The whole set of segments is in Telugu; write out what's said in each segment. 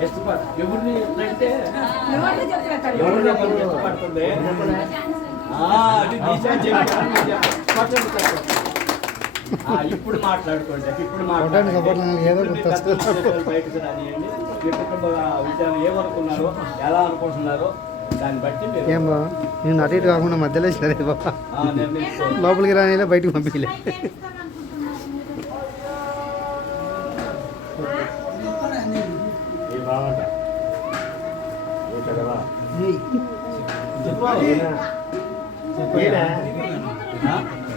ಎಷ್ಟು ಪ- ఎవరిని అంటే ఎవరిని చెప్పినట్టు ఎవరిని ఎవరిని ఇష్టపడుతుంది ఆ, అది నిజం చెప్పాను, నిజం. పట్టండి, పట్టండి. ఆ, ఇప్పుడు మాట్లాడుకోండి ఇప్పుడు కొట్టండి, కొట్టండి, నాకు ఏదో గుర్తొస్తుంది. బయటకు రానియండి మీ కుటుంబ విషయాలు ఏమనుకున్నారో ఎలా అనుకుంటున్నారో దాన్ని బట్టి మీరు ఏం బా నేను అటు ఇటు కాకుండా మధ్యలో సరే బాబా ఆ, నిర్ణయించుకోండి లోపలికి రానిలే బయటికి పంపించలే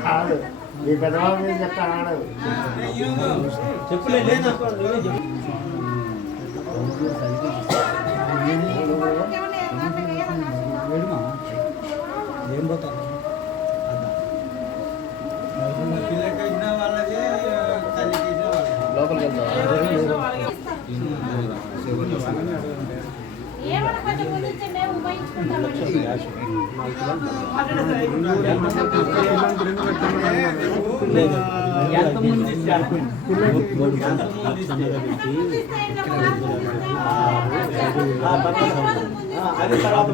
కాదు మీ పెద్దవాళ్ళ మీద చెప్తా ఆడదు చెప్పులే చెప్పు ఏం పోతాను లోపలికి వెళ్తా అది తర్వాత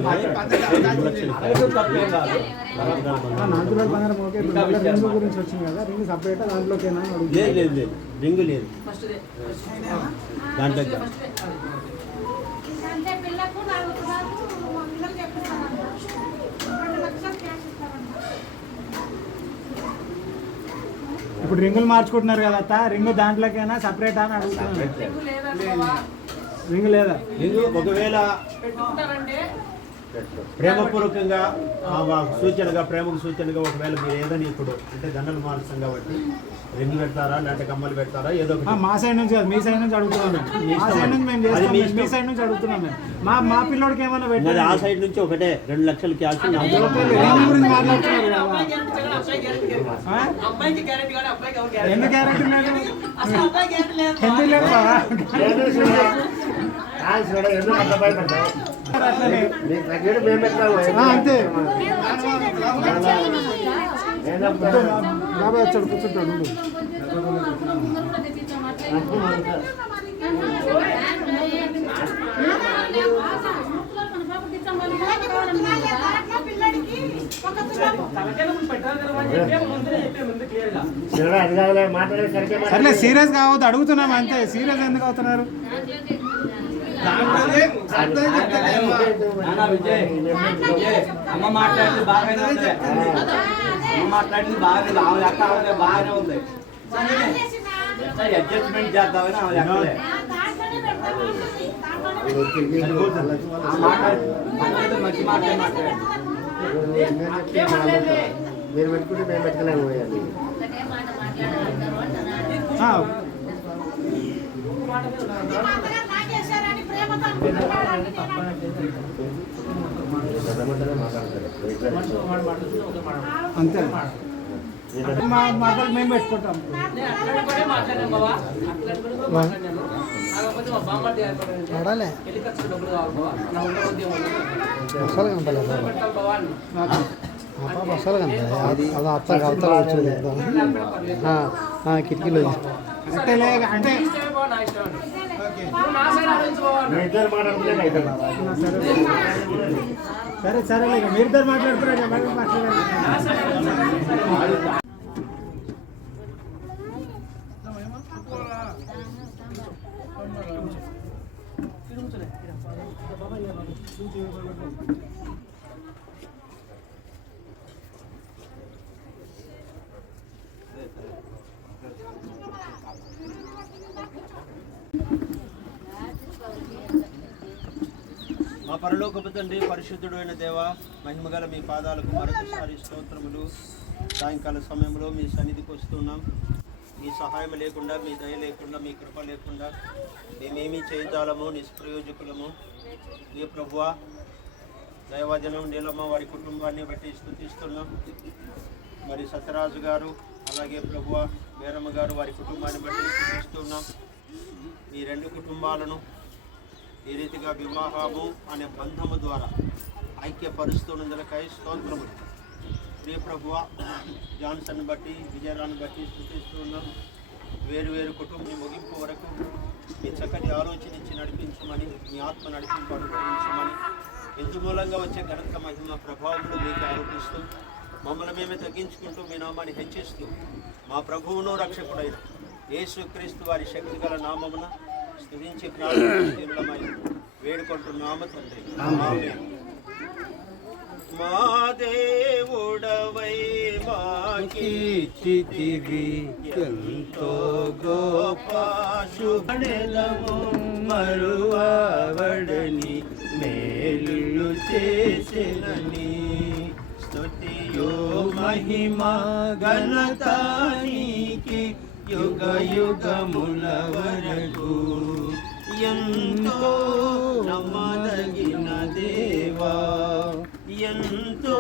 బంగారం ఓకే రింగ్ గురించి వచ్చింది కదా రింగ్ సపరేట్ దాంట్లోకేనా. లేదు లేదు లేదు రింగు లేదు దాంట్లో అంటే పిల్లకు నాలుగు తులాలు పిల్లలు చెప్తున్నారంట రెండు లక్షలు క్యాష్ ఇస్తారంట ఇప్పుడు రింగులు మార్చుకుంటున్నారు కదా అత్త. రింగు దాంట్లోకైనా సపరేట్ అని అడుగుతున్నాను. రింగ్ లేదా? రింగు ఒకవేళ ప్రేమపూర్వకంగా సూచనగా ప్రేమకు సూచనగా ఒకవేళ మీరు ఏదని ఇప్పుడు అంటే దండలు మారుస్తాం కాబట్టి రింగు పెడతారా లేదంటే కమ్మలు పెడతారా ఏదో మా సైడ్ నుంచి కాదు మీ సైడ్ నుంచి అడుగుతున్నాం మేము. మీ మా ఇష్టం సైడ్ నుంచి మేము చేస్తాం మీ. సైడ్ నుంచి అడుగుతున్నాం మేము. మా మా పిల్లోడికి ఏమైనా ఉన్నది ఆ సైడ్ నుంచి ఒకటే రెండు లక్షలు క్యాష్ గురించి మాట్లాడుతున్నారు ఎందుకు గ్యారెంటీ లేదు లేదు? అంతే. బాబాయ్ వచ్చాడు కూర్చుంటాడు సర్లే సీరియస్ కావద్దు అడుగుతున్నాం అంతే. సీరియస్ ఎందుకు అవుతున్నారు? అమ్మ మాట్లాడింది బాగానే ఉంది. అమ్మ మాట్లాడింది బాగానే ఉంది. ఆమె లెక్క ఆమె బాగానే ఉంది. అడ్జస్ట్మెంట్ చేద్దామని ఆమె లెక్కలే మాట మంచి మాటే మీరు పెట్టుకుంటే మేము పెట్టుకోలేము పోయాలి. అనుకుంటున్నాడు అంతే. మాటలు మేము పెట్టుకుంటాం. పడాలే. అసలు కనపడలేదు పాప అసలు కనపడలేదు అది అది అత్త అవతల వచ్చింది ఆ, ఆ, కిటికీలో అంటే ఇష్టమే బావా, నా ఇష్టం అండి. నువ్వు నా సైడ్ ఆలోచించు బావా అన్నాడు. మీ ఇద్దరు మాట్లాడుకుంటే అవుతుంది సరే సరే లేక మీరు ఇద్దరు మాట్లాడుతున్నారు కదా, మరి మాట్లాడండి పరలోకపు తండ్రి పరిశుద్ధుడు అయిన దేవ మహిమగల మీ పాదాలకు మరొకసారి స్తోత్రములు. సాయంకాల సమయంలో మీ సన్నిధికి వస్తున్నాం. మీ సహాయం లేకుండా మీ దయ లేకుండా మీ కృప లేకుండా మేమేమీ చేయించాలము నిష్ప్రయోజకులము. ఏ ప్రభువ దైవజనం నీలమ్మ వారి కుటుంబాన్ని బట్టి స్థుతిస్తున్నాం. మరి సత్యరాజు గారు అలాగే ప్రభువ వీరమ్మ గారు వారి కుటుంబాన్ని బట్టి స్థుతిస్తున్నాం. ఈ రెండు కుటుంబాలను ఈ రీతిగా వివాహము అనే బంధము ద్వారా ఐక్యపరుస్తున్నందులకై స్తోత్రములు. ప్రియ ప్రభువ జాన్సన్ బట్టి విజయరాన్ని బట్టి స్థుతిస్తున్నాం వేరు వేరు కుటుంబం ముగింపు వరకు మీ చక్కటి ఆలోచన ఇచ్చి నడిపించమని మీ ఆత్మ నడిపింపు అనుగ్రహించమని ఇందు మూలంగా వచ్చే ఘనత మహిమ ప్రభావంలో మీకు ఆరోపిస్తూ మమ్మల్ని మేమే తగ్గించుకుంటూ మీ నామాన్ని హెచ్చిస్తూ మా ప్రభువును రక్షకుడైన యేసు క్రీస్తు వారి శక్తి గల నామమున స్థుతించి వేడుకుంటున్నాము తండ్రి మా దేవుడవై మాకి ఎంతో గోప శుభనెలము మరువడని మేలు చేసినని స్తుతియో మహిమ గణతానికి యుగ యుగముల వరకు ఎంతో నమ్మదగిన దేవా ఎంతో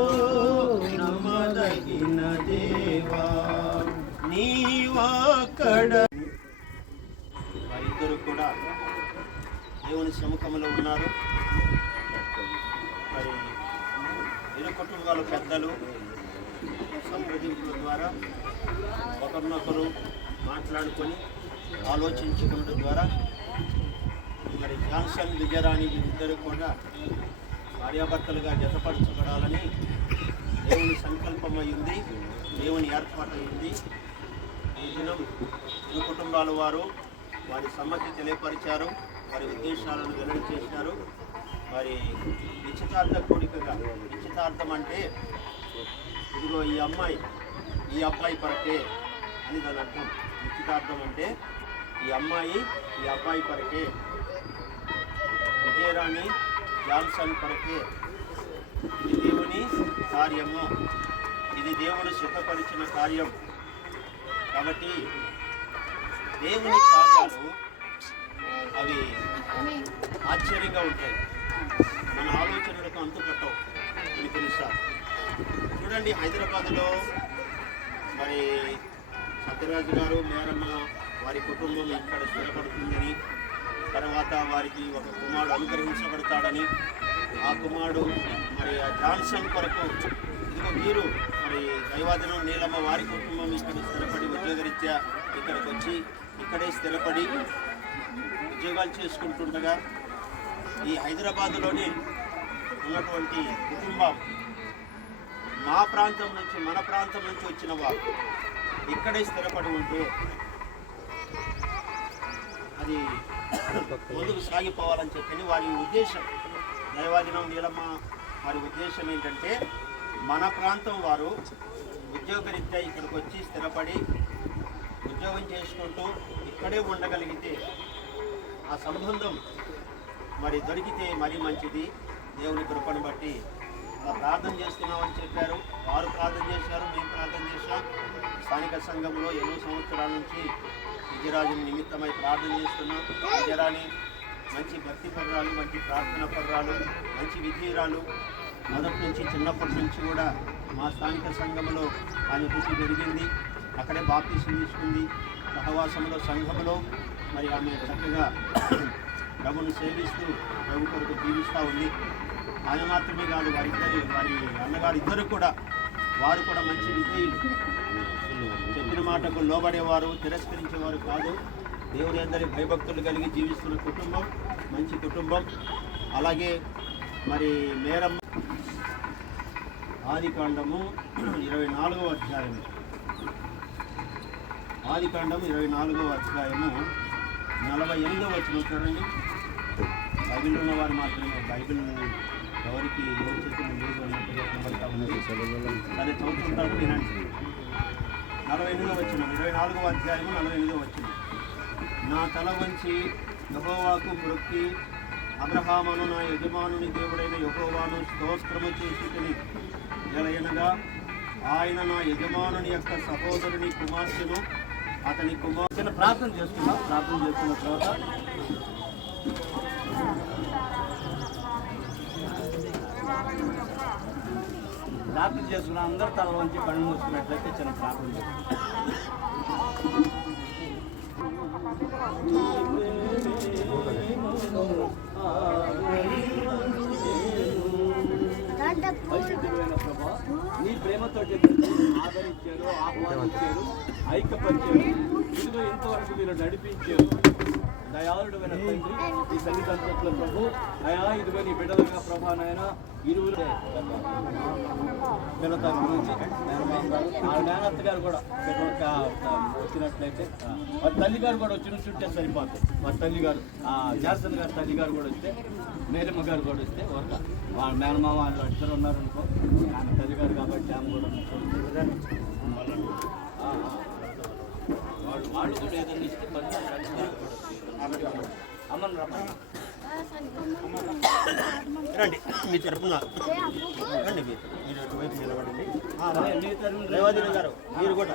నమ్మదగిన దేవా నీవాకడ వారిద్దరు కూడా దేవుని సముఖంలో ఉన్నారు. మరి ఇరు కుటుంబాల పెద్దలు సంప్రదింపుల ద్వారా ఒకరినొకరు మాట్లాడుకొని ఆలోచించుకోవడం ద్వారా మరి జాన్సన్ విజయరాణి ఇద్దరు కూడా భార్యాభర్తలుగా జతపరచబడాలని దేవుని సంకల్పం అయింది దేవుని ఏర్పాటు అయింది ఈ దినం ఇరు కుటుంబాల వారు వారి సమ్మతి తెలియపరిచారు వారి ఉద్దేశాలను వెల్లడి చేశారు. మరి నిశ్చితార్థ కోరికగా నిశ్చితార్థం అంటే ఇదిగో ఈ అమ్మాయి ఈ అబ్బాయి పరకే అని దాని అర్థం. నిశ్చితార్థం అంటే ఈ అమ్మాయి ఈ అబ్బాయి కొరకే విజయరాణి జాన్సన్ కొరకే. ఇది దేవుని కార్యము. ఇది దేవుడు సిద్ధపరిచిన కార్యం. కాబట్టి దేవుని కార్యాలు అవి ఆశ్చర్యంగా ఉంటాయి. మన ఆలోచనలకు అంతుకట్టవు అని తెలుసా? చూడండి హైదరాబాద్లో మరి సత్యరాజు గారు మేరమ్మ వారి కుటుంబం ఇక్కడ స్థిరపడుతుందని తర్వాత వారికి ఒక కుమారుడు అనుగ్రహించబడతాడని ఆ కుమారుడు మరి ఆ జాన్సన్ కొరకు ఇదిగో మీరు మరి దైవాదనం నీలమ్మ వారి కుటుంబం ఇక్కడ స్థిరపడి ఉద్యోగరీత్యా ఇక్కడికి వచ్చి ఇక్కడే స్థిరపడి ఉద్యోగాలు చేసుకుంటుండగా ఈ హైదరాబాదులోనే ఉన్నటువంటి కుటుంబం మా ప్రాంతం నుంచి మన ప్రాంతం నుంచి వచ్చిన వారు. ఇక్కడే స్థిరపడి ఉంటే అది ముందుకు సాగిపోవాలని చెప్పి వారి ఉద్దేశం. దైవాదినం నీలమ్మ వారి ఉద్దేశం ఏంటంటే మన ప్రాంతం వారు ఉద్యోగరీత్యా ఇక్కడికి వచ్చి స్థిరపడి ఉద్యోగం చేసుకుంటూ ఇక్కడే ఉండగలిగితే ఆ సంబంధం మరి దొరికితే మరీ మంచిది. దేవుని కృపను బట్టి ప్రార్థన చేస్తున్నామని చెప్పారు. వారు ప్రార్థన చేశారు మేము ప్రార్థన చేశాం. స్థానిక సంఘంలో ఎన్నో సంవత్సరాల నుంచి విజయరాజుని నిమిత్తమై ప్రార్థన చేస్తున్నాం. విజయరాణి మంచి భక్తి పర్రాలు మంచి ప్రార్థన పర్రాలు మంచి విధీరాలు మొదటి నుంచి చిన్నప్పటి నుంచి కూడా మా స్థానిక సంఘంలో ఆమె కృషి పెరిగింది. అక్కడే బాప్తీసం తీసుకుంది. సహవాసంలో సంఘంలో మరి ఆమె చక్కగా ప్రభును సేవిస్తూ ప్రభు కొరకు జీవిస్తూ ఉంది. ఆమె మాత్రమే కాదు వారిద్దరు వారి అన్నగారు ఇద్దరు కూడా వారు కూడా మంచి విధేయులు చెప్పిన మాటకు లోబడేవారు తిరస్కరించేవారు కాదు. దేవుని అందరి భయభక్తులు కలిగి జీవిస్తున్న కుటుంబం మంచి కుటుంబం. అలాగే మరి మేరం ఆదికాండము ఇరవై నాలుగవ అధ్యాయము. ఆదికాండం ఇరవై నాలుగవ అధ్యాయము నలభై ఎనిమిదవ వచ్చిన చూడండి. బైబిల్ ఉన్నవారు మాత్రమే బైబిల్ ఎవరికి ఎవరు చెప్పిన లేదు అన్నట్టుగా కనబడతా ఉన్నది సరే చదువుతుంటారు వినండి. నలభై ఎనిమిదో వచ్చిన ఇరవై నాలుగవ అధ్యాయము నలభై ఎనిమిదో వచ్చిన నా తల వంచి యహోవాకు మృక్కి అబ్రహామను నా యజమానుని దేవుడైన యహోవాను స్తోత్రము చేసి ఎలయనగా ఆయన నా యజమానుని యొక్క సహోదరుని కుమార్తెను అతని కుమార్తెను ప్రార్థన చేసుకున్నా ప్రార్థన చేస్తున్న తర్వాత ప్రార్థన చేసుకున్న అందరూ తల వంచి కళ్ళు మూసుకున్నట్లయితే చిన్న ప్రార్థన ప్రభా నీ ప్రేమతో ఆదరించారు ఆహ్వానించారు ఐక్యపరిచారు. ఇదిగో ఇంతవరకు మీరు నడిపించారు. దయాళుడు తండ్రి ఈ తల్లిదండ్రుల ప్రభు అయా ఇదిగో నీ బిడ్డలుగా ప్రభా నాయన ఇరువురు పిల్లత గురించి ఆ మేనత్త గారు కూడా వచ్చినట్లయితే ఆ, వారి తల్లి గారు కూడా వచ్చిన వచ్చినట్టుంటే సరిపోతుంది వారి తల్లి గారు ఆ జాసన్ గారి తల్లి గారు కూడా వస్తే మేరమ్మ గారు కూడా వస్తే ఒక వాళ్ళ మేనమామ వాళ్ళు ఇద్దరు ఉన్నారు అనుకో ఆమె తల్లి గారు కాబట్టి ఆమె కూడా ఆ, ఆ. వాళ్ళు వాళ్ళు కూడా ఏదైనా ఇస్తే పని అమ్మని రమ్మని రండి మీ తరపున. రండి మీరు మీరు అటువైపు నిలబడండి మీ రేవాదిన గారు మీరు కూడా.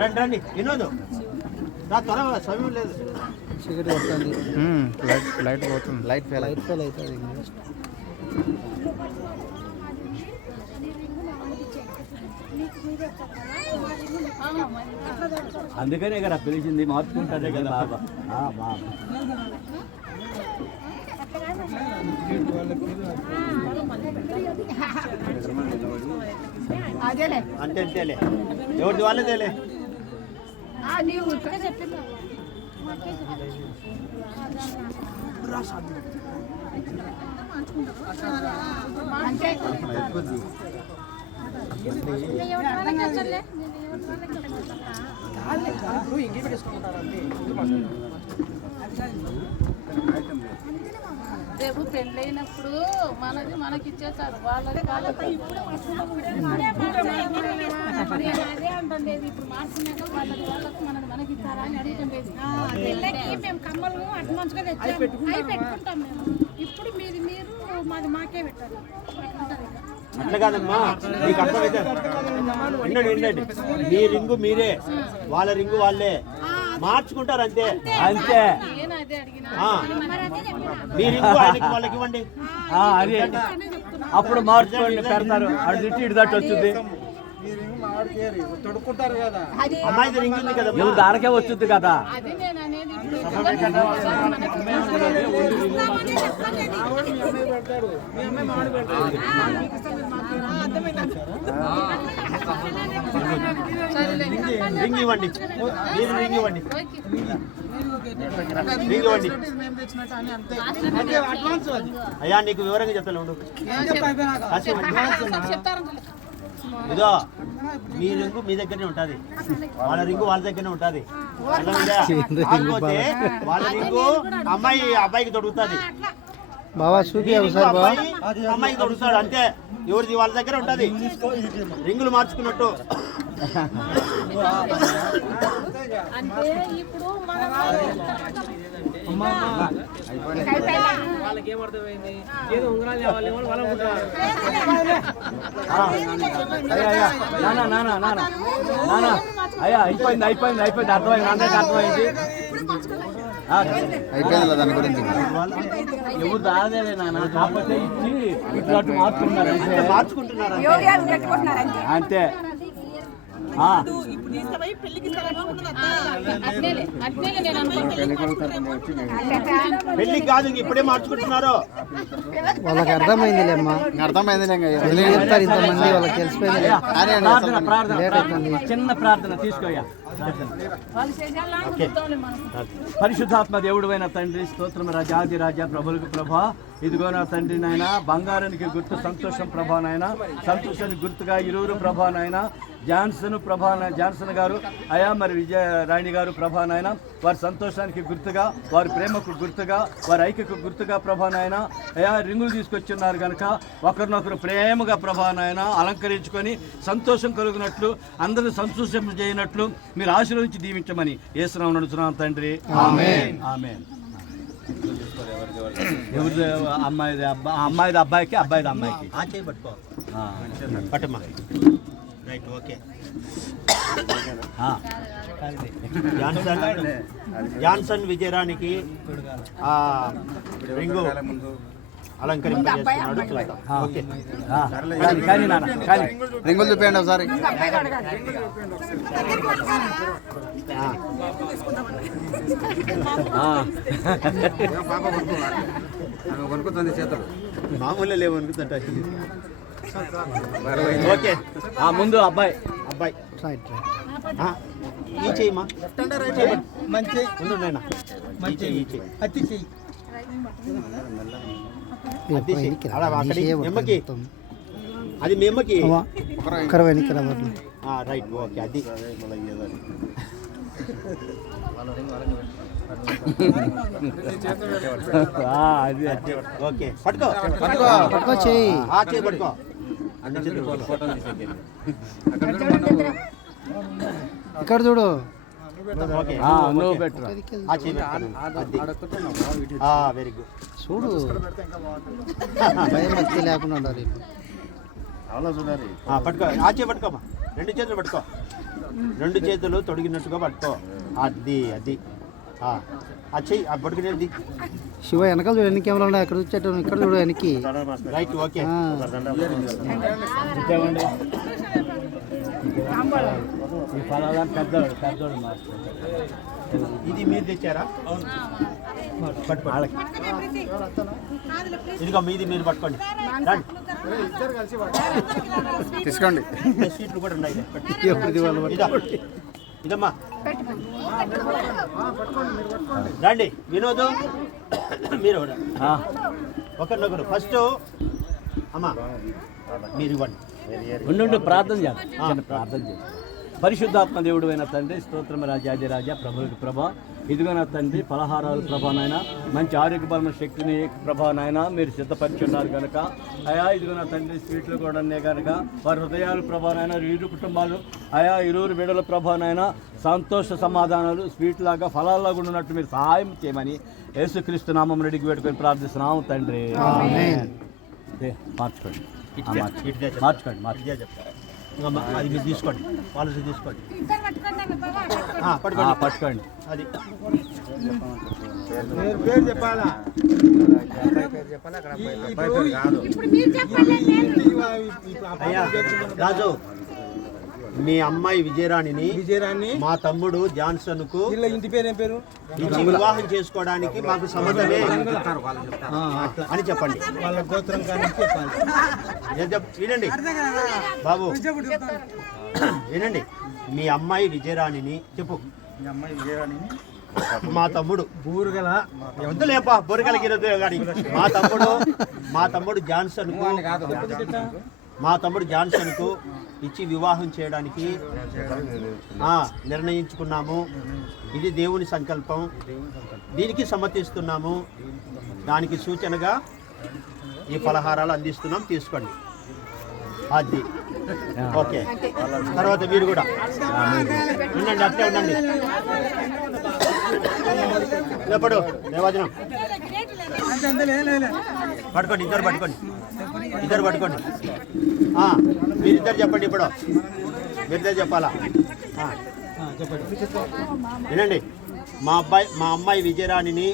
రండి రండి వినోదు. నా త్వర సమయం లేదు. చీకటి వస్తుంది లైట్ లైట్ పోతుంది. లైట్ ఫెయిల్ లైట్ ఫెయిల్ అవుతుంది. అందుకనే కదా పిలిచింది మార్చుకుంటారే కదా బాబా. ఆ, బాబా. అదేలే. అంతే అంతేలే ఎవరిది వాళ్ళదేలే ఇప్పుడే రేపు పెళ్ళైనప్పుడు మనది మనకి ఇచ్చేస్తారు వాళ్ళది వాళ్ళకి అదే అంటుండేది ఇప్పుడు మార్చుకున్నాక వాళ్ళది వాళ్ళకి మనది మనకి ఇస్తారా అని అడుగుతుండేది పిల్లకి మేము కమ్మలు అడ్వాన్స్గా తెచ్చాము అవి పెట్టుకుంటాం. మేము ఇప్పుడు మీది మీరు మాది మాకే పెట్టారు. అట్లా కాదమ్మా. మీకు అర్థమైతే వినండి వినండి మీ రింగు మీరే. వాళ్ళ రింగు వాళ్ళే. మార్చుకుంటారు అంతే. అంతే. ఆ. మీ రింగు ఆయనకి వాళ్ళకి ఇవ్వండి. ఆ, అది. అప్పుడు మార్చుకోండి పెడతారు. అటు ఇటు ఇటు తట్టు వచ్చింది అది అమ్మాయిది రింగు ఉంది కదా నువ్వు దానికే వచ్చింది కదా. అది నేను అనేది ఇప్పుడు రింగ్ ఇవ్వండి. మీరు రింగ్ ఇవ్వండి. రింగ్ ఇవ్వండి. అయ్యా నీకు వివరంగా చెప్తాను ఇదో మీ రింగు మీ దగ్గరనే ఉంటది. వాళ్ళ రింగు వాళ్ళ దగ్గరనే ఉంటది? కాకపోతే వాళ్ళ రింగు అమ్మాయి అబ్బాయికి దొరుకుతుంది. బాబా చూపి ఒకసారి బాబా అబ్బాయి అమ్మాయికి దొరుకుతాడు. అంతే. ఎవరిది? వాళ్ళ దగ్గర ఉంటది. రింగులు మార్చుకున్నట్టు. అంటే ఇప్పుడు మనం వాళ్ళకి ఏమర్థమైంది ఏదో ఉంగరాలు తేవాలి వాళ్ళు వాళ్ళు ఉంటారు అయ్యా అయ్యా. నానా నానా నానా నానా అయ్యా అయిపోయింది అయిపోయింది అయిపోయింది. అర్థమైంది అందరికి అర్థమైంది. ఆ, అయిపోయింది దాని గురించి? ఎవరు రాదేలే నాన్న. కాకపోతే ఇచ్చి ఇట్లా అటు మార్చుకున్నారు. అంతే మార్చుకుంటున్నారు అంతే ఆ, అట్నేలే అట్నేలే నేను అనుకుంటున్నాను పెళ్ళి కాదు ఇంక ఇప్పుడే మార్చుకుంటున్నారు. వాళ్ళకి అర్థమైంది అమ్మా అర్థమైంది చెప్తారు ఇంతమంది? వాళ్ళకి తెలిసిపోయింది. చిన్న ప్రార్థన తీసుకోయ్యా. పరిశుద్ధాత్మ దేవుడు అయిన తండ్రి స్తోత్రం రాజాది రాజా ప్రభులకు ప్రభా. ఇదిగో నా తండ్రి నాయన బంగారానికి గుర్తు సంతోషం ప్రభా నాయన. సంతోషానికి గుర్తుగా ఇరువురు ప్రభా నాయన జాన్సన్ ప్రభా జాన్సన్ గారు అయా మరి విజయ రాణి గారు ప్రభా నాయన. వారి సంతోషానికి గుర్తుగా వారి ప్రేమకు గుర్తుగా వారి ఐక్యకు గుర్తుగా ప్రభా నాయన. అయా రింగులు తీసుకొచ్చున్నారు కనుక ఒకరినొకరు ప్రేమగా ప్రభా నాయన అలంకరించుకొని సంతోషం కలుగునట్లు అందరూ సంతోషం చేయనట్లు మీరు ఆశీర్వదించి దీవించమని ఏసునాం నడుచున్నాం తండ్రి. ఆమేన్. ఆమేన్. ఎవరిది అమ్మాయిది అబ్బా అమ్మాయిది అబ్బాయికి అబ్బాయిది అమ్మాయికి. పట్టమ్మా రైట్ ఓకే. జాన్సన్ జాన్సన్ విజయరానికి ఆ రింగు. అలంకరింపజేస్తున్నాడు చూద్దాం. ఓకే. కానీ నాన్న కానీ. రింగులు చూపించండి ఒకసారి. ఆ. కొనుక్కుంటుంది చేతులు. మామూలు లేవు అనుకుందంట ఓకే. ఆ ముందు అబ్బాయి. అబ్బాయి. రైట్ రైట్ ఆ, ఈ చెయ్యమ్మా మంచి ఉండు నాయనా. ఈ చెయ్యి. అది చెయ్యి. అలా అక్కడి ఎమ్మకి అది మీ అమ్మకి కరవ వెనక్కి రావట్లేదు ఆ, రైట్ ఓకే అది. ఆ, అది ఓకే పట్టుకో. పట్టుకో. చెయ్యి. ఆ చేయి పట్టుకో. పట్టుకో. ఇక్కడ చూడు. నువ్వు పెట్టరా వెరీ గుడ్ చూడు. భయం భక్తి లేకుండా ఉండాలి. పట్టుకో. ఆ చేయి పట్టుకోమా రెండు చేతులు పట్టుకో. రెండు చేతులు తొడిగినట్టుగా పట్టుకో. అది అది. ఆ, చెయ్యి ఆ పట్టుకునేది శివ వెనకాల చూడు ఎన్ని కెమెరా ఉన్నాయి? అక్కడ వచ్చేట ఇక్కడ చూడు వెనక్కి. Right okay. ఈ ఫలానా పెద్దోడు పెద్దోడు మాస్టర్. ఇది మీరు తెచ్చారా. ఇదిగో మీది మీరు పట్టుకోండి. రండి. తీసుకోండి. సీట్లు కూడా ఉన్నాయి. ఇదమ్మా. రండి. వినోదు మీరు ఒకరినొకరు. ఫస్ట్ అమ్మా మీరు ఇవ్వండి. ఉండు ఉండు, ప్రార్థన చేద్దాం చిన్న ప్రార్థన చేద్దాం పరిశుద్ధాత్మ దేవుడు అయిన తండ్రి స్తోత్రం రాజాది రాజా ప్రభులకు ప్రభా. ఇదిగో నా తండ్రి పలహారాలు ప్రభా నాయన. మంచి ఆరోగ్యపరమైన శక్తిని ప్రభా నాయన మీరు సిద్ధపరిచి ఉన్నారు కనుక అయా ఇదిగో నా తండ్రి స్వీట్లు కూడా ఉన్నాయి కనుక వారి హృదయాలు ప్రభా నాయన ఇరు కుటుంబాలు. అయా ఇరువురు బిడల ప్రభా నాయన సంతోష సమాధానాలు స్వీట్ లాగా ఫలాల్లాగా ఉన్నట్టు మీరు సహాయం చేయమని యేసుక్రీస్తు నామం రెడ్డికి పెట్టుకొని ప్రార్థిస్తున్నాము తండ్రి. ఆమేన్. దే, మార్చుకోండి. మార్చుకోండి. మార్చుకోండి మార్చుకోండి. అది మీరు తీసుకోండి. పాలసీ తీసుకోండి. పట్టుకోండి. పట్టుకోండి. అది. పేరు చెప్పాలా? ఇప్పుడు మీరు చెప్పండి నేను అయ్యా రాజు మీ అమ్మాయి విజయరాణిని విజయరాన్ని మా తమ్ముడు జాన్సన్కు వీళ్ళ ఇంటి పేరు ఏం పేరు? ఇచ్చి వివాహం చేసుకోవడానికి మాకు సమ్మతమే. అని చెప్పండి. వాళ్ళ గోత్రం కానీ వినండి. బాబు. వినండి. మీ అమ్మాయి విజయరాణిని చెప్పు. మీ అమ్మాయి విజయరాణిని. మా తమ్ముడు. ఊరుగల వద్దులేపా బొరగలకి కానీ మా తమ్ముడు మా తమ్ముడు జాన్సన్కు మా తమ్ముడు జాన్సన్కు ఇచ్చి వివాహం చేయడానికి నిర్ణయించుకున్నాము. ఇది దేవుని సంకల్పం. దీనికి సమ్మతిస్తున్నాము. దానికి సూచనగా ఈ పలహారాలు అందిస్తున్నాం. తీసుకోండి. అది. ఓకే. తర్వాత మీరు కూడా. ఉండండి అట్లే ఉండండి. ఎప్పుడు దేవాజనం పట్టుకోండి ఇద్దరు పట్టుకోండి. ఇద్దరు పట్టుకోండి. మీరిద్దరు చెప్పండి ఇప్పుడు. మీరిద్దరు చెప్పాలా? చెప్పండి వినండి. మా అబ్బాయి మా అమ్మాయి విజయరాణిని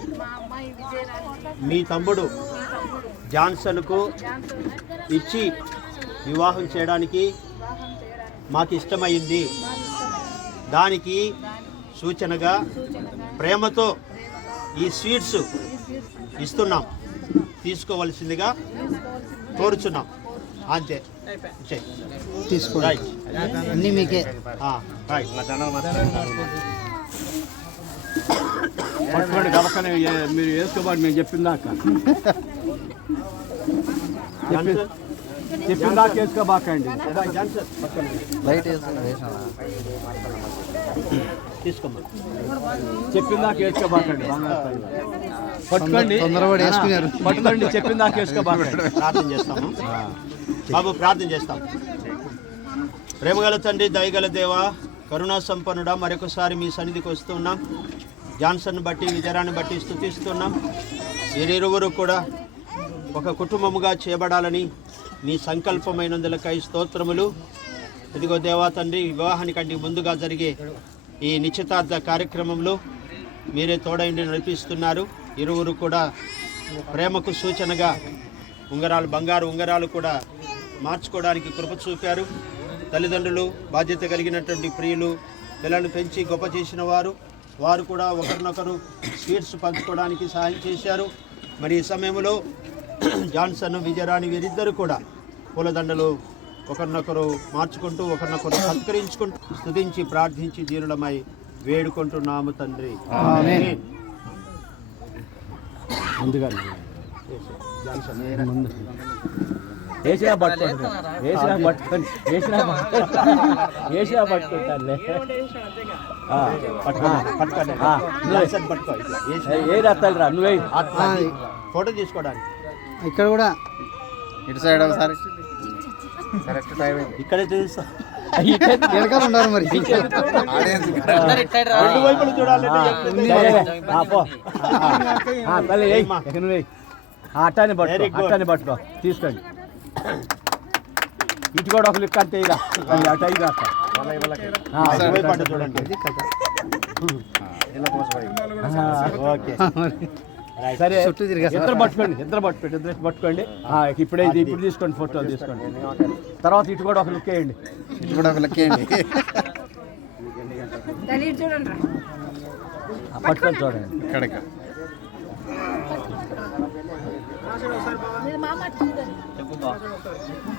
మీ తమ్ముడు జాన్సన్కు ఇచ్చి వివాహం చేయడానికి మాకు ఇష్టమైంది. దానికి సూచనగా ప్రేమతో ఈ స్వీట్స్ ఇస్తున్నాం. తీసుకోవలసిందిగా కోరుచున్నాం. అంతే. అన్నీ మీకే. ఆ, రైట్ పట్టుకోండి గబక్కనే ఏ- మీరు వేసుకోబాటు మేము చెప్పిందాక జాన్సన్ పక్కన లైట్ వేసుకోబాకండి బంగారు తల్లి. పట్టుకోండి. తొందరపడి వేసుకున్నారు. పట్టుకోండి. చెప్పిందాక వేసుకోబాకండి. ప్రార్థన చేస్తాము. బాబు ప్రార్థన చేస్తాం. ప్రేమగల తండ్రి దయగల దేవ కరుణా సంపన్నుడా మరొకసారి మీ సన్నిధికి వస్తున్నాం. జాన్సన్ బట్టి విజయాన్ని బట్టి స్థుతిస్తున్నాం. వీరిరువురు కూడా ఒక కుటుంబముగా చేయబడాలని మీ సంకల్పమైనందులకై స్తోత్రములు. ఇదిగో దేవా తండ్రి వివాహానికంటే ముందుగా జరిగే ఈ నిశ్చితార్థ కార్యక్రమంలో మీరే తోడైండి నడిపిస్తున్నారు. ఇరువురు కూడా ప్రేమకు సూచనగా ఉంగరాలు బంగారు ఉంగరాలు కూడా మార్చుకోవడానికి కృప చూపారు. తల్లిదండ్రులు బాధ్యత కలిగినటువంటి ప్రియులు పిల్లలను పెంచి గొప్ప చేసిన వారు వారు కూడా ఒకరినొకరు స్వీట్స్ పంచుకోవడానికి సహాయం చేశారు. మరి ఈ సమయంలో జాన్సన్ విజయరాణి వీరిద్దరు కూడా పూలదండలు ఒకరినొకరు మార్చుకుంటూ ఒకరినొకరు సత్కరించుకుంటూ స్తుతించి ప్రార్థించి దీనులమై వేడుకుంటున్నాము తండ్రి. ముందుగా పట్టుకోండి. పట్టుకోండి. పట్టుకోండి. పట్టుకుంటానులే. పట్టుకోండి. పట్టుకోండి. ఏ- రత్తాలు రా నువ్వే. ఫోటో తీసుకోవడానికి. ఇక్కడ కూడా. ఇటు సైడ్ ఒకసారి. కరెక్ట్ టైం ఇక్కడే తెలుస్తా వెనకాల ఉన్నారు మరి. అట్టాన్ని పట్టుకో. అట్టాన్ని పట్టుకో. తీసుకోండి ఇటు కూడా ఒక లిక్ అంతే ఇక. అటు చూడండి. ఓకే. సరే. చుట్టూ తిరిగేస్తా. ఇద్దరు పట్టుకోండి ఇద్దరు పట్టుకోండి ఇద్దరు పట్టుకోండి. ఆ, ఇప్పుడే ఇది ఇప్పుడు తీసుకోండి ఫోటో తీసుకోండి. తర్వాత ఇటు కూడా ఒక లుక్ వేయండి. ఇటు కూడా ఒక లెక్కేయండి ఆ, పట్టుకొని చూడండి. ఇక్కడ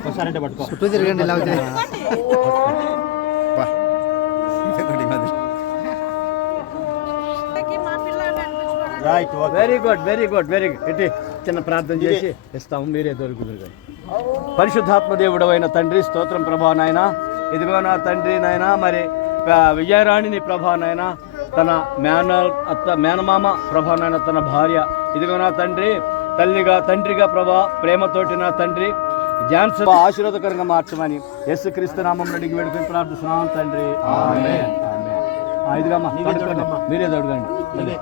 ఒకసారి అంటే పట్టుకో. చుట్టూ తిరగండి ఇలా వచ్చి బా. ఇదొకటి మధ్య. మా పిల్లల్ని అనిపించుకోవడానికి right very good very good very good ఇటు చిన్న ప్రార్థన చేసి ఇస్తాము మీరే దొరుకుతారు కానీ పరిశుద్ధాత్మ దేవుడు అయిన తండ్రి స్తోత్రం ప్రభా నాయన. ఇదిగో నా తండ్రి నాయన మరి విజయరాణిని ప్రభా నాయన తన మేన అత్త మేనమామ ప్రభా నాయన తన భార్య. ఇదిగో నా తండ్రి తల్లిగా తండ్రిగా ప్రభా ప్రేమతోటి నా తండ్రి. జాన్సన్ ఆశీర్వాదకరంగా మార్చమని యేసుక్రీస్తు నామం అడిగి వేడుకొని ప్రార్థిస్తున్నాం తండ్రి. మీరే తొడగండి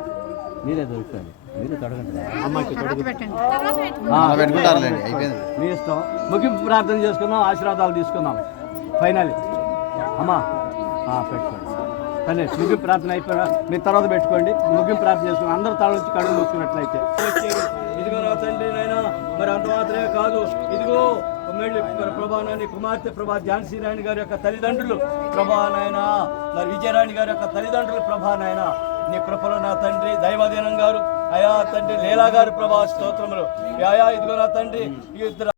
మీరే దొరుకుతుంది మీరే తొడగండి అమ్మాయికి తొడుగు. ఆ, అలా పెట్టుకుంటారులేండి అయిపోయింది. మీ ఇష్టం. ముగింపు ప్రార్థన చేసుకుందాం ఆశీర్వాదాలు తీసుకుందాం. ఫైనల్ అమ్మా. ఆ, పెట్టుకోండి సరే ముగింపు ప్రార్థన అయిపోయినా మీ తర్వాత పెట్టుకోండి. ముగింపు ప్రార్థన చేసుకుని అందరూ తల నుంచి కడుగు మూసుకున్నట్లయితే. ఇదిగో నా తండ్రి నాయనా మరి అంత మాత్రమే కాదు. ఇదిగో మళ్ళీ మరి ప్రభానాన్ని కుమార్తె ప్రభా ఝాన్సీ రాణి గారి యొక్క తల్లిదండ్రులు. ప్రభానాయన మరి విజయరాణి గారి యొక్క తల్లిదండ్రులు ప్రభానాయన నీ కృపలో నా తండ్రి దైవాధీనం గారు. అయా తండ్రి లీలా గారు ప్రభా స్తోత్రములు. అయా ఇదిగో నా తండ్రి ఈ ఇద్దరు